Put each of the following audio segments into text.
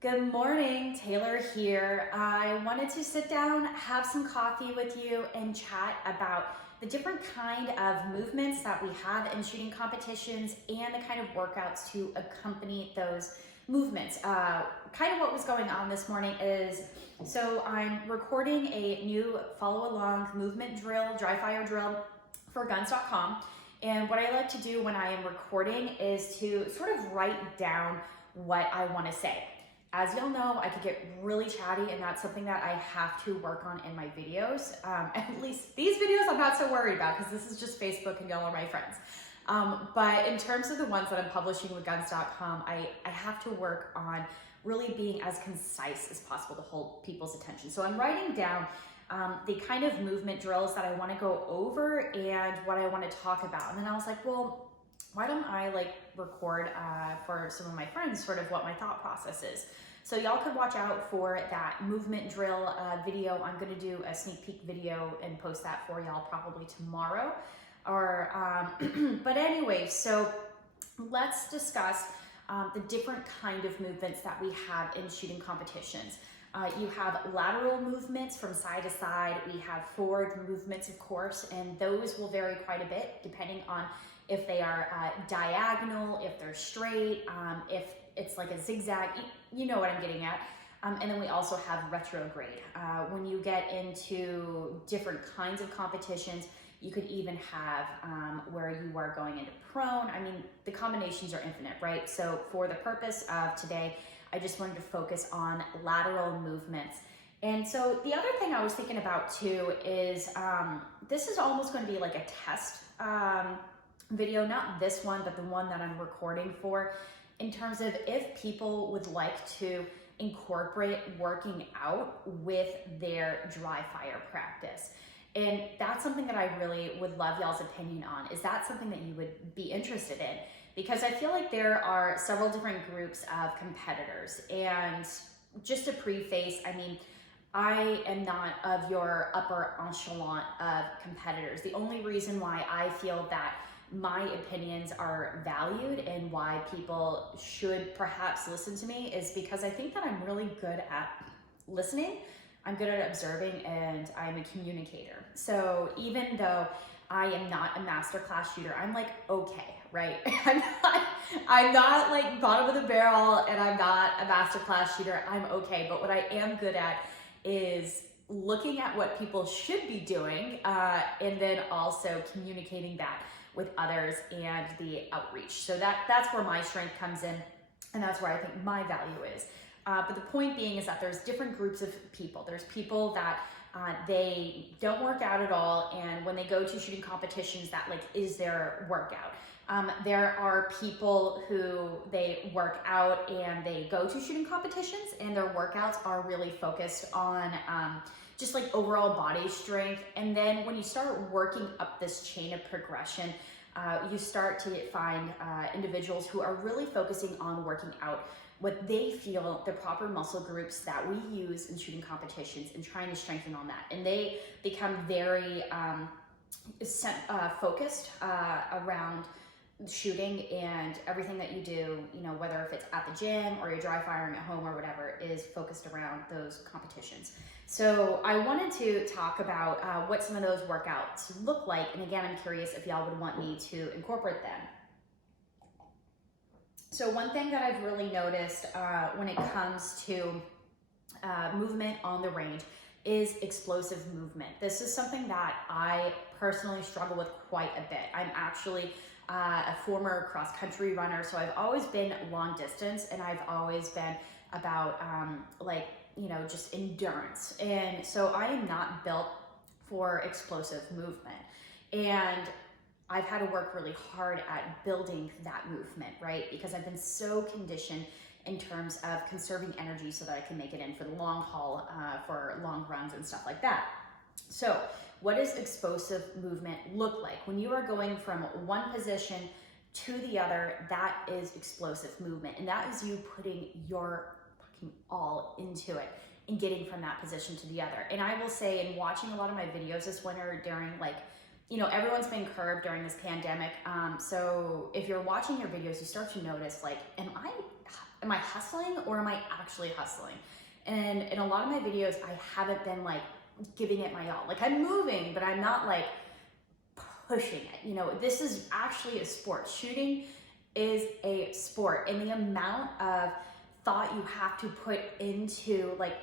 Good morning, Taylor here. I wanted to sit down, have some coffee with you, and chat about the different kind of movements that we have in shooting competitions and the kind of workouts to accompany those movements. Kind of what was going on this morning is, so I'm recording a new follow along movement drill, dry fire drill for guns.com. And what I like to do when I am recording is to sort of write down what I want to say. As y'all know, I could get really chatty, and that's something that I have to work on in my videos. At least these videos I'm not so worried about because this is just Facebook and y'all are my friends. But in terms of the ones that I'm publishing with guns.com, I have to work on really being as concise as possible to hold people's attention. So I'm writing down the kind of movement drills that I want to go over and what I want to talk about. And then I was like, well, why don't I record for some of my friends sort of what my thought process is. So y'all could watch out for that movement drill video. I'm gonna do a sneak peek video and post that for y'all probably tomorrow. But anyway, so let's discuss the different kind of movements that we have in shooting competitions. You have lateral movements from side to side. We have forward movements, of course, and those will vary quite a bit depending on if they are diagonal, if they're straight, if it's like a zigzag, you know what I'm getting at. And then we also have retrograde. When you get into different kinds of competitions, you could even have where you are going into prone. I mean, the combinations are infinite, right? So for the purpose of today, I just wanted to focus on lateral movements. And so the other thing I was thinking about too is this is almost going to be like a test video, not this one, but the one that I'm recording for, in terms of if people would like to incorporate working out with their dry fire practice. And that's something that I really would love y'all's opinion on. Is that something that you would be interested in? Because I feel like there are several different groups of competitors. And just to preface, I mean, I am not of your upper echelon of competitors. The only reason why I feel that my opinions are valued and why people should perhaps listen to me is because I think that I'm really good at listening, I'm good at observing, and I'm a communicator. So even though I am not a masterclass shooter, I'm like, okay, right? I'm not like bottom of the barrel, and I'm not a masterclass shooter. I'm okay. But what I am good at is looking at what people should be doing, and then also communicating that with others and the outreach. So that's where my strength comes in, and that's where I think my value is. But the point being is that there's different groups of people. There's people that they don't work out at all, and when they go to shooting competitions, that is their workout. There are people who they work out and they go to shooting competitions, and their workouts are really focused on just overall body strength. And then when you start working up this chain of progression, you start to find individuals who are really focusing on working out what they feel the proper muscle groups that we use in shooting competitions and trying to strengthen on that. And they become very focused around shooting, and everything that you do, whether if it's at the gym or you're dry firing at home or whatever, is focused around those competitions. So I wanted to talk about what some of those workouts look like. And again, I'm curious if y'all would want me to incorporate them. So one thing that I've really noticed when it comes to movement on the range is explosive movement. This is something that I personally struggle with quite a bit. I'm actually a former cross-country runner, so I've always been long distance, and I've always been about just endurance. And so I am not built for explosive movement. And I've had to work really hard at building that movement, right? Because I've been so conditioned in terms of conserving energy so that I can make it in for the long haul, for long runs and stuff like that. So what does explosive movement look like? When you are going from one position to the other, that is explosive movement. And that is you putting your fucking all into it and getting from that position to the other. And I will say, in watching a lot of my videos this winter during you know, everyone's been curbed during this pandemic. So if you're watching your videos, you start to notice, like, am I hustling or am I actually hustling? And in a lot of my videos, I haven't been like giving it my all. Like, I'm moving, but I'm not like pushing it. You know, this is actually a sport. Shooting is a sport, and the amount of thought you have to put into like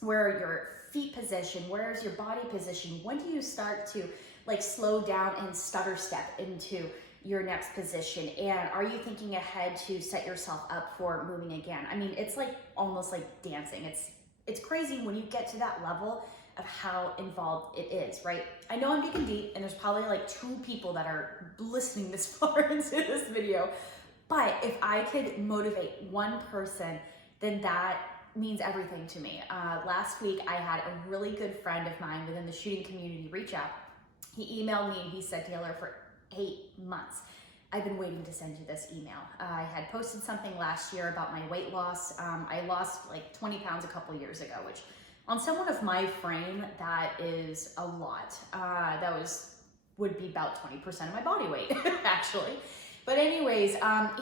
where your feet position, where's your body position, when do you start to like slow down and stutter step into your next position, and are you thinking ahead to set yourself up for moving again? I mean, it's like almost like dancing. It's crazy when you get to that level of how involved it is, right? I know I'm digging deep, and there's probably like 2 people that are listening this far into this video, but if I could motivate one person, then that means everything to me. Last week, I had a really good friend of mine within the shooting community reach out. He emailed me and he said, Taylor, for 8 months, I've been waiting to send you this email. I had posted something last year about my weight loss. I lost like 20 pounds a couple years ago, which on someone of my frame, that is a lot. Would be about 20% of my body weight, actually. But anyways,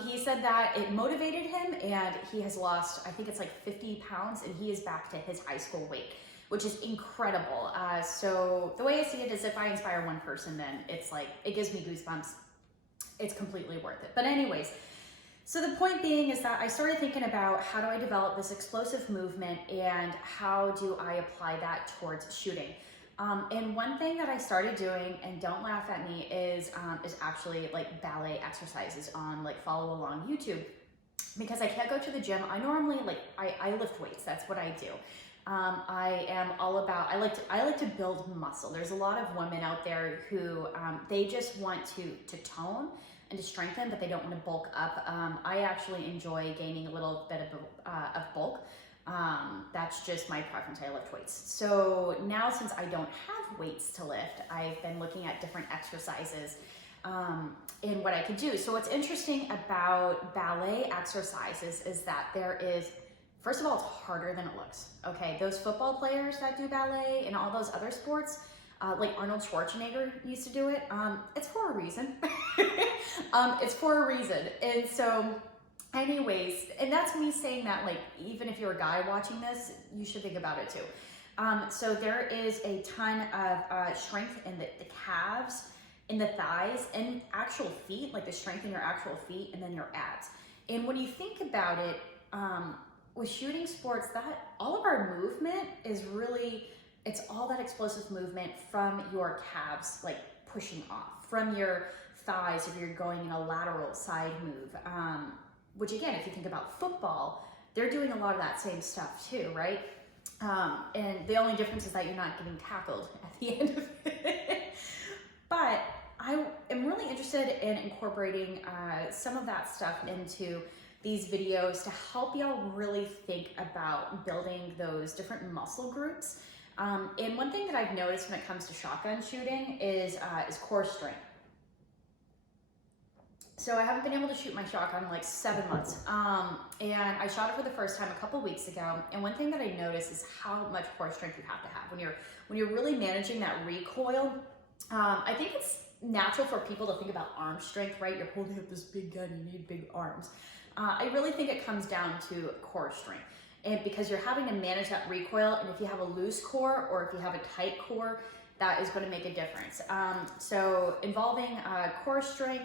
he said that it motivated him, and he has lost, I think it's like 50 pounds, and he is back to his high school weight, which is incredible. So the way I see it is, if I inspire one person, then it's like, it gives me goosebumps. It's completely worth it. But anyways, so the point being is that I started thinking about, how do I develop this explosive movement, and how do I apply that towards shooting? And one thing that I started doing, and don't laugh at me, is actually like ballet exercises on like follow along YouTube, because I can't go to the gym. I normally I lift weights. That's what I do. I am all about, I like to build muscle. There's a lot of women out there who they just want to tone and to strengthen, but they don't want to bulk up. I actually enjoy gaining a little bit of bulk. That's just my preference. I lift weights. So now, since I don't have weights to lift, I've been looking at different exercises in what I could do. So what's interesting about ballet exercises is that there is, first of all, it's harder than it looks. Okay, those football players that do ballet and all those other sports, like Arnold Schwarzenegger used to do it, it's for a reason. It's for a reason. And so anyways, and that's me saying that, like, even if you're a guy watching this, you should think about it too. So there is a ton of strength in the calves, in the thighs, and actual feet, like the strength in your actual feet, and then your abs. And when you think about it, with shooting sports, that all of our movement is really, it's all that explosive movement from your calves, like pushing off, from your thighs if you're going in a lateral side move. Which again, if you think about football, they're doing a lot of that same stuff too, right? And the only difference is that you're not getting tackled at the end of it. But I am really interested in incorporating some of that stuff into these videos to help y'all really think about building those different muscle groups. And one thing that I've noticed when it comes to shotgun shooting is core strength. So I haven't been able to shoot my shotgun in like 7 months. And I shot it for the first time a couple weeks ago. And one thing that I noticed is how much core strength you have to have when you're really managing that recoil. I think it's natural for people to think about arm strength, right? You're holding up this big gun, you need big arms. I really think it comes down to core strength. And because you're having to manage that recoil, and if you have a loose core or if you have a tight core, that is going to make a difference. So involving core strength,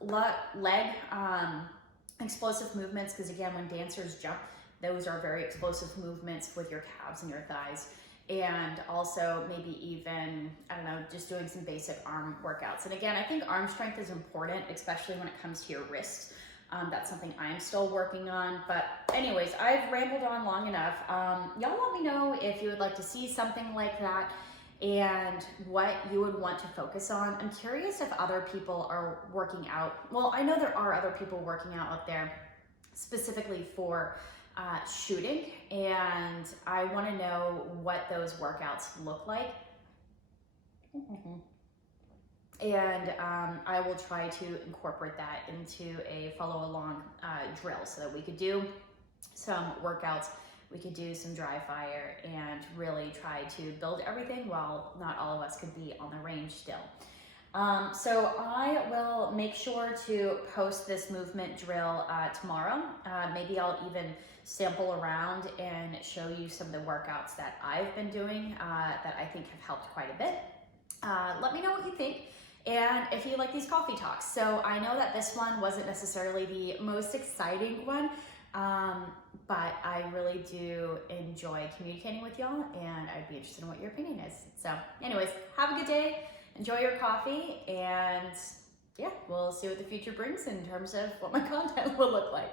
leg explosive movements, because again, when dancers jump, those are very explosive movements with your calves and your thighs. And also maybe even, I don't know, just doing some basic arm workouts. And again, I think arm strength is important, especially when it comes to your wrists. That's something I'm still working on. But anyways, I've rambled on long enough. Y'all let me know if you would like to see something like that and what you would want to focus on. I'm curious if other people are working out. Well, I know there are other people working out there specifically for shooting, and I want to know what those workouts look like. And I will try to incorporate that into a follow along drill so that we could do some workouts we could do some dry fire and really try to build everything while not all of us could be on the range still. So I will make sure to post this movement drill tomorrow. Maybe I'll even sample around and show you some of the workouts that I've been doing that I think have helped quite a bit. Let me know what you think and if you like these coffee talks. So I know that this one wasn't necessarily the most exciting one, but I really do enjoy communicating with y'all, and I'd be interested in what your opinion is. So anyways, have a good day. Enjoy your coffee, and yeah, we'll see what the future brings in terms of what my content will look like.